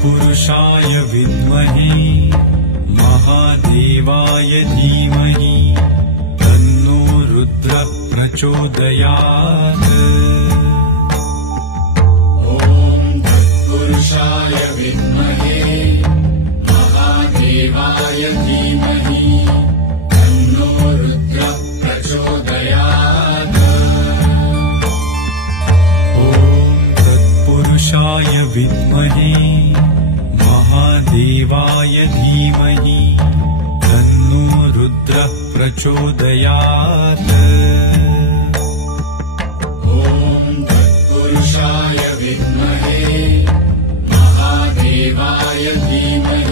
तत्पुरुषाय विद्महे महादेवाय धीमहि तन्नो रुद्रः प्रचोदयात्। तत्पुरुषाय विद्महे महादेवाय धीमहि तन्नो रुद्रः प्रचोदयात्। तत्पुरुषाय विद्महे महादेवाय धीमहि तन्नो रुद्रः प्रचोदयात्। तत्पुरुषाय विद्महे महादेवाय धीमहि